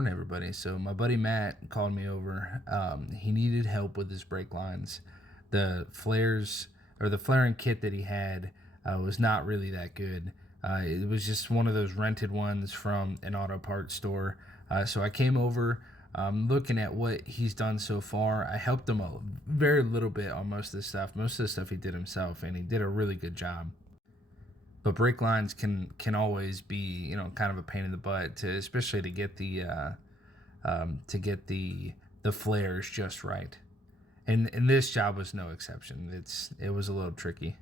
morning, everybody. So my buddy Matt called me over. He needed help with his brake lines. The flares or the flaring kit that he had was not really that good. It was just one of those rented ones from an auto parts store. So I came over, looking at what he's done so far. I helped him a very little bit on most of the stuff. Most of the stuff he did himself, and he did a really good job. But brake lines can always be, kind of a pain in the butt, especially to get the flares just right. And this job was no exception. It was a little tricky.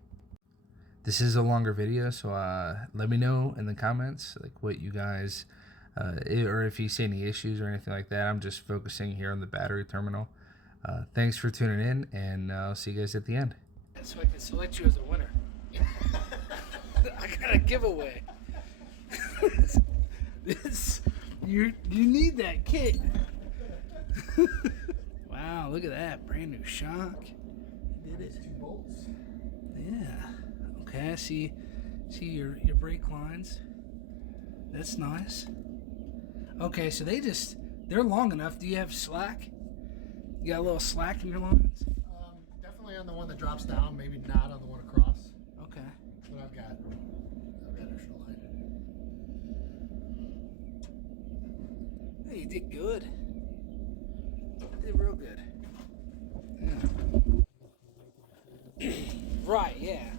This is a longer video, so let me know in the comments like what you guys or if you see any issues or anything like that. I'm just focusing here on the battery terminal. Thanks for tuning in, and I'll see you guys at the end. So I can select you as a winner. I got a giveaway. You need that kit. Wow, look at that brand new shock. Did it? 2 bolts. Yeah. Okay, I see your brake lines. That's nice. Okay, so they're long enough. Do you have slack? You got a little slack in your lines? Definitely on the one that drops down, maybe not on the one across. Okay. But I've got extra line. Hey, you did good. You did real good. Yeah. Right, yeah.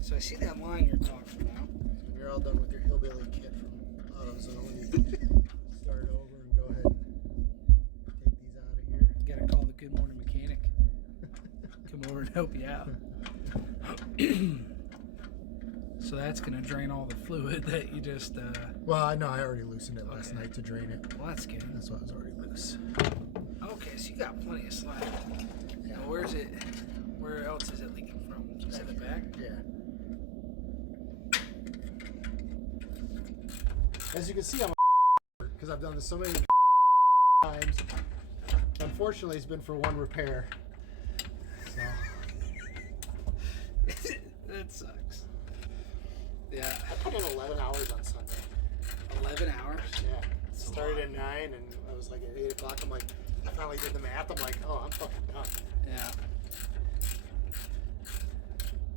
So I see that line you're talking about. So when you're all done with your hillbilly kit from AutoZone, you can start over and go ahead and take these out of here. You gotta call the Good Morning Mechanic. Come over and help you out. So that's gonna drain all the fluid that you just. Well, I know I already loosened it last night to drain it. Well, that's good. That's why it was already loose. Okay, so you got plenty of slack. Yeah. Now, where else is it leaking from? Just in the back? Yeah. As you can see, I'm a because I've done this so many times. Unfortunately, it's been for one repair. So. That sucks. Yeah. I put in 11 hours on Sunday. 11 hours? Yeah. Started at 9 and I was like at 8 o'clock. I'm like, I finally did the math. I'm like, oh, I'm fucking done. Yeah.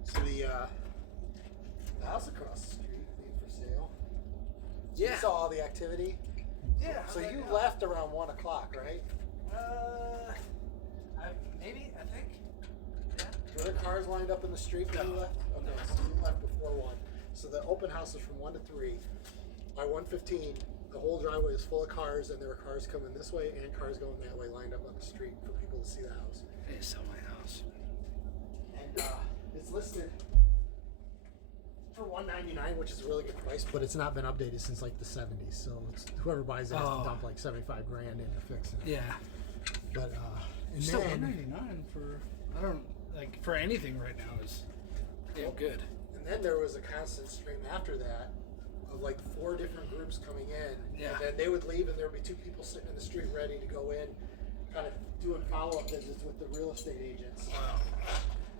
So the house across the street being for sale. So Yeah. you saw all the activity? Yeah. So you left around 1 o'clock, right? I think. Yeah. Were there cars lined up in the street when you left? Okay, so you left before 1. So the open house is from 1 to 3. By 1:15, the whole driveway is full of cars, and there were cars coming this way and cars going that way lined up on the street for people to see the house. I need to sell my house. And it's listed for $199, which is a really good price, but it's not been updated since like the 70s. So whoever buys it has to dump like 75 grand into fixing it. Yeah. But and Still then, $199 for for anything right now is good. And then there was a constant stream after that of like 4 different groups coming in. Yeah. And then they would leave and there would be 2 people sitting in the street ready to go in, kind of doing follow-up visits with the real estate agents. Wow.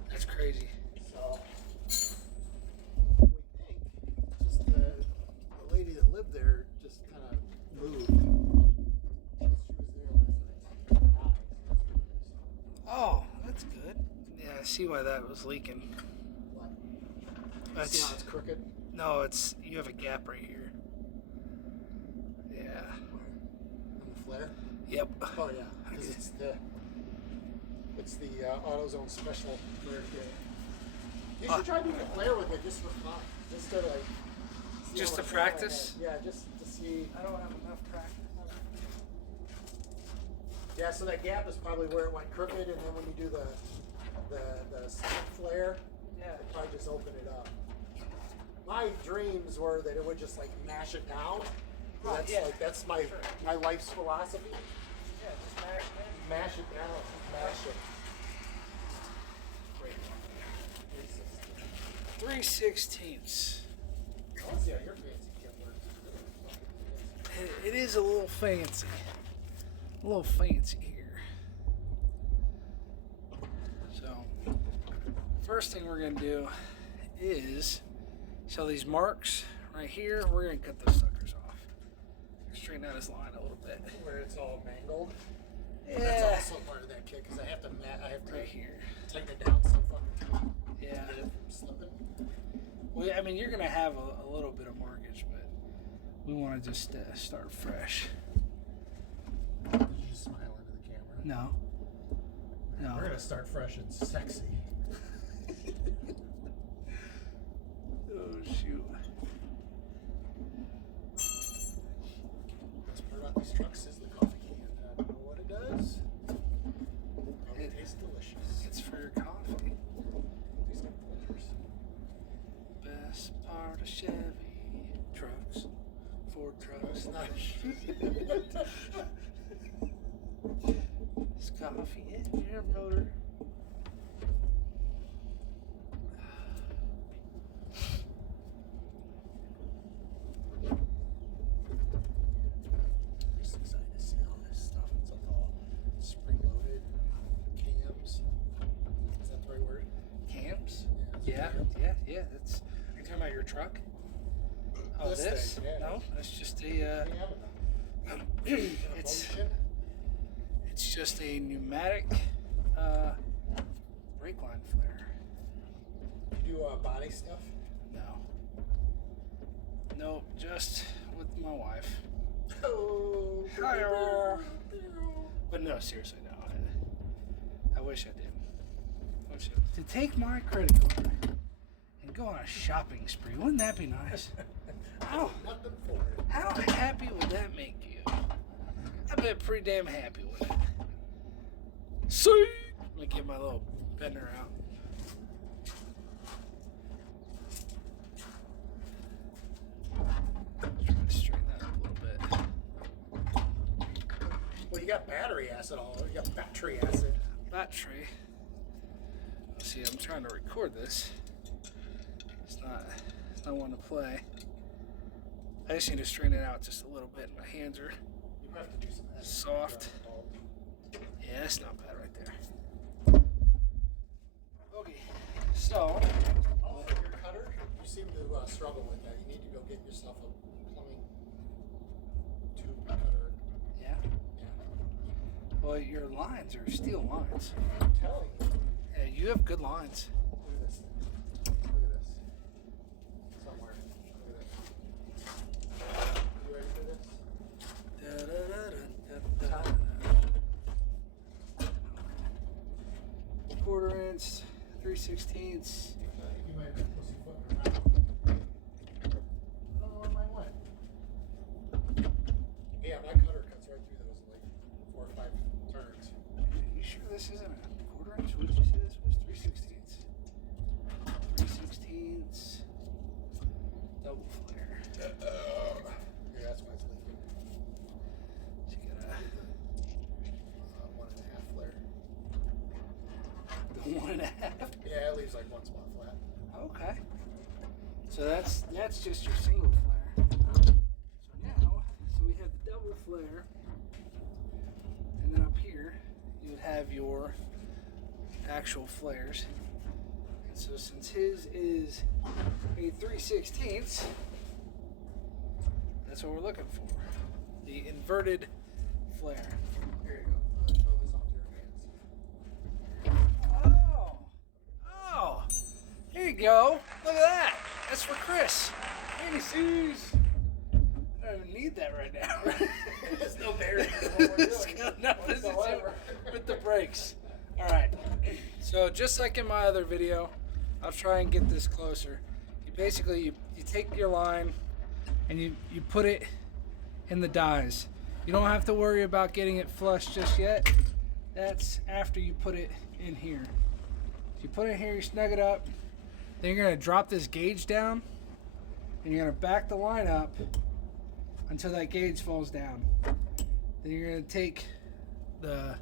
That's crazy. So we think just the lady that lived there just kind of moved. She was there last night. Oh, that's good. Yeah, I see why that was leaking. What? See how it's crooked? No, you have a gap right here. Yeah. On the flare? Yep. Oh yeah, because it's the AutoZone special flare kit. You should try doing a flare with it just for fun, just to like. Just to practice? Yeah, just to see. I don't have enough practice. Yeah, so that gap is probably where it went crooked, and then when you do the snap flare, Yeah. it probably just open it up. My dreams were that it would just like mash it down. Right, That's my life's philosophy. Yeah, just Mash it down. Mash it. Great. 3/16. Let's see how your fancy kit works. It is a little fancy. A little fancy here. So, first thing we're going to do is So these marks right here, we're gonna cut those suckers off. Straighten out his line a little bit. Where it's all mangled. Yeah. That's also part of that kit because I have to Right here. tighten it down so fucking tight. Yeah. To get it from slipping. Well, I mean, you're gonna have a little bit of markage, but we want to just start fresh. Did you just smile into the camera? No. No. We're gonna start fresh and sexy. Oh shoot. Best part about these trucks is the coffee can. I don't know what it does. Probably tastes delicious. It's for your coffee. These got filters. Best part of Chevy trucks. Ford trucks. It's coffee in your motor. Just excited to see all this stuff. It's like all spring-loaded cams. Is that the right word? Cams? Yeah. Yeah. That's. You're talking about your truck? Oh, This this? thing, yeah. No, that's just a. It's Motion. it's just a pneumatic brake line flare. You do body stuff? No, just with my wife. Oh. Hi-yo. But no, seriously, no. I wish I did. To take my credit card and go on a shopping spree, wouldn't that be nice? How Nothing for it. how happy would that make you? I'd be pretty damn happy with it. See? Let me get my little bender out. Try to straighten that up a little bit. Well, you got battery acid all over. You got battery acid. Battery. Let's see, I'm trying to record this. It's not one to play. I just need to straighten it out just a little bit. My hands are You have to do some editing. soft. Yeah, that's not bad right there. Okay, so Oh, for your cutter, you seem to struggle with that. You need to go get yourself a plumbing tube cutter. yeah. Yeah. Well, your lines are steel lines. I'm telling you. Yeah, you have good lines. Look at this thing. Look at this. Somewhere. Look at this. You ready for this? Quarter inch, 3/16. You might have been pussyfooting around. I don't know where mine went. Yeah, my cutter cuts right through those in like 4 or 5 turns. You sure this isn't a quarter inch? What did you say this was? 3/16. 3/16. Double flare. Yeah, that's why it's leaking. So you gotta 1.5 flare. the 1.5. Yeah, it leaves like one spot flat. Okay. So that's just your single flare. So we have the double flare, and then up here you would have your actual flares. And so since his is a 3/16, that's what we're looking for. The inverted flare. Here you go. Throw this onto your hands. Oh, there you go. Look at that. That's for Chris. And he sees. I don't even need that right now. There's no bearing in what we're It's doing got nothing to do whatsoever. with the brakes. All right. So just like in my other video, I'll try and get this closer. You basically you take your line and you put it in the dies. You don't have to worry about getting it flush just yet. That's after you put it in here. So you put it in here, you snug it up. Then you're gonna drop this gauge down, and you're gonna back the line up until that gauge falls down. Then you're gonna take the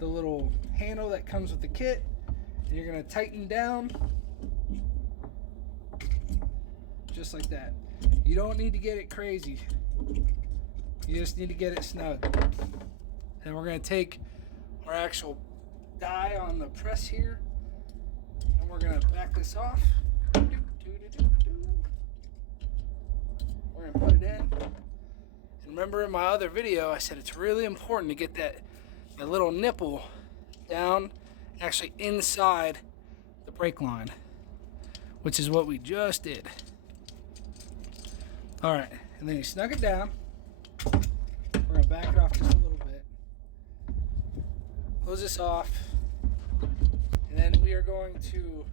little handle that comes with the kit, and you're gonna tighten down just like that. You don't need to get it crazy. You just need to get it snug. And we're gonna take our actual die on the press here, and we're gonna back this off. We're gonna put it in. And remember in my other video, I said it's really important to get that little nipple down, actually inside the brake line, which is what we just did. All right, and then you snug it down. We're gonna back it off just a little bit. Close this off, and then we are going to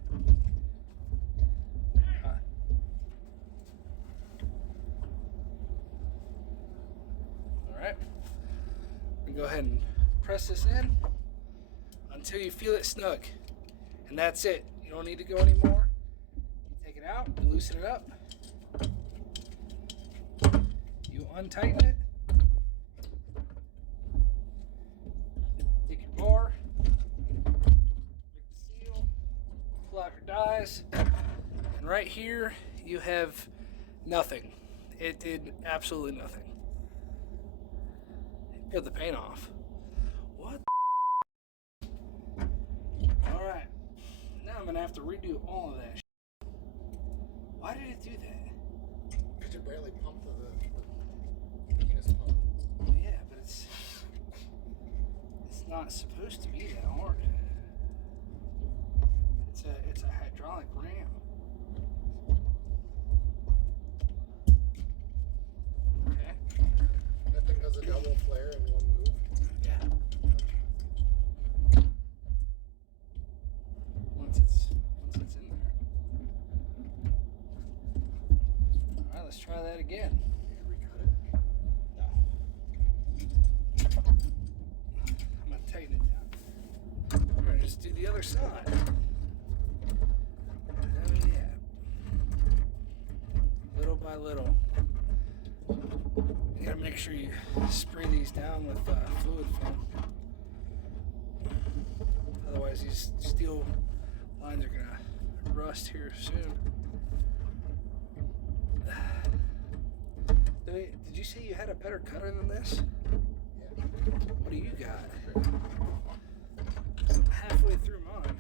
all right. We go ahead and press this in until you feel it snug, and that's it. You don't need to go anymore. You take it out, you loosen it up, you untighten it. Take your bar, make the seal, pull out your dies, and right here you have nothing. It did absolutely nothing. Peeled the paint off. What? All right, now I'm gonna have to redo all of that. Why did it do that? Because you barely pumped the penis pump. Well, yeah, but it's not supposed to be that hard. It's a hydraulic ram. Okay. That thing does a double flare in one move. Yeah. Once it's in there. All right, let's try that again. You recut it. No. I'm gonna tighten it down. We're gonna just do the other side. Oh yeah. Little by little. You gotta make sure you spray these down with fluid film. Otherwise, these steel lines are gonna rust here soon. Did you say you had a better cutter than this? Yeah. What do you got? I'm halfway through mine.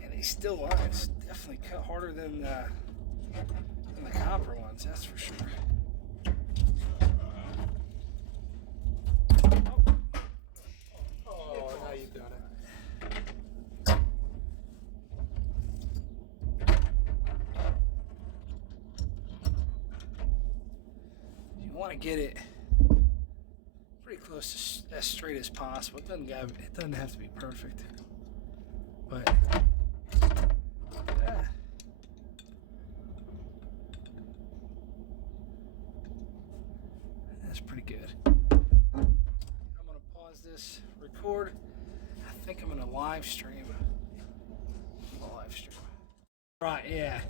Yeah, these steel lines definitely cut harder than the copper ones, that's for sure. Oh, now you've done it. You want to get it pretty close to as straight as possible. It doesn't have to be perfect, but yeah. That's pretty good. I'm gonna pause this record. I think I'm gonna live stream. Live stream. Right, yeah.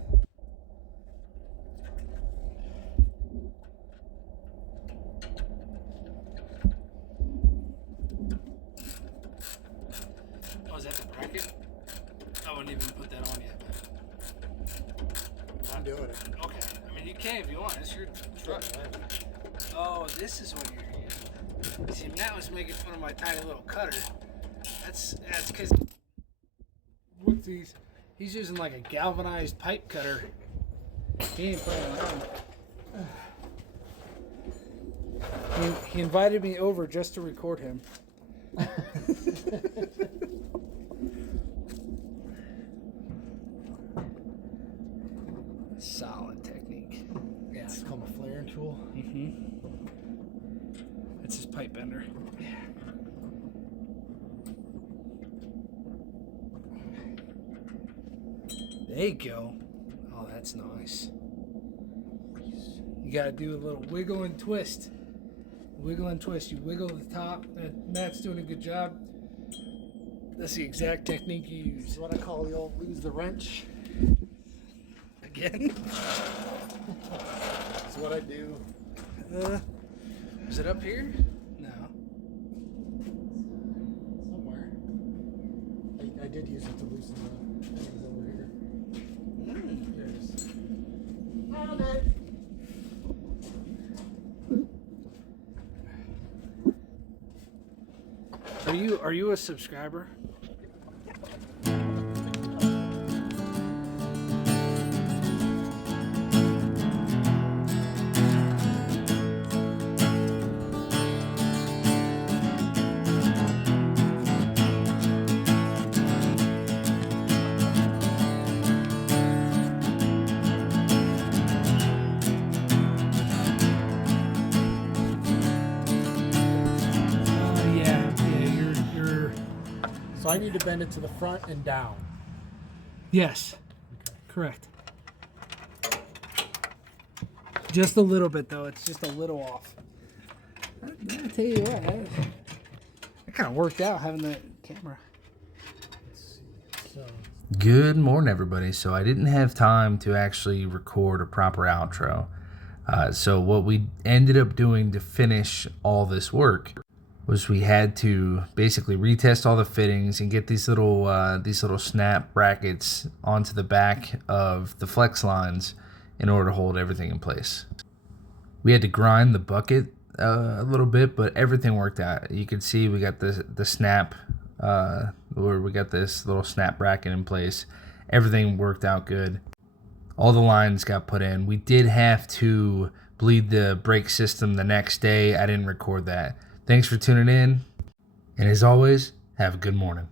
Oh, is that the bracket? I wouldn't even put that on yet. I'm doing it. Okay. I mean, you can if you want. It's your truck. Oh, this is what you're using. See, Matt was making fun of my tiny little cutter. That's because he's using like a galvanized pipe cutter. He ain't playing around. He invited me over just to record him. Solid technique. Yeah, it's called a flaring tool. Mm-hmm. That's his pipe bender. There you go. Oh, that's nice. You gotta do a little wiggle and twist. Wiggle and twist. You wiggle the top. Matt's doing a good job. That's the exact technique you This use. is what I call the old lose the wrench. Again? That's what I do. Was it up here? No. Somewhere. I did use it to loosen the things over here. There it is. found it. Are you a subscriber? You're So I need to bend it to the front and down. yes, correct. Just a little bit though. It's just a little off. I tell you what, that kind of worked out having the camera. So Good morning, everybody. So I didn't have time to actually record a proper outro. So what we ended up doing to finish all this work was we had to basically retest all the fittings and get these little snap brackets onto the back of the flex lines in order to hold everything in place. We had to grind the bucket a little bit, but everything worked out. You can see we got the snap where we got this little snap bracket in place. Everything worked out good. All the lines got put in. We did have to bleed the brake system the next day. I didn't record that. Thanks for tuning in, and as always, have a good morning.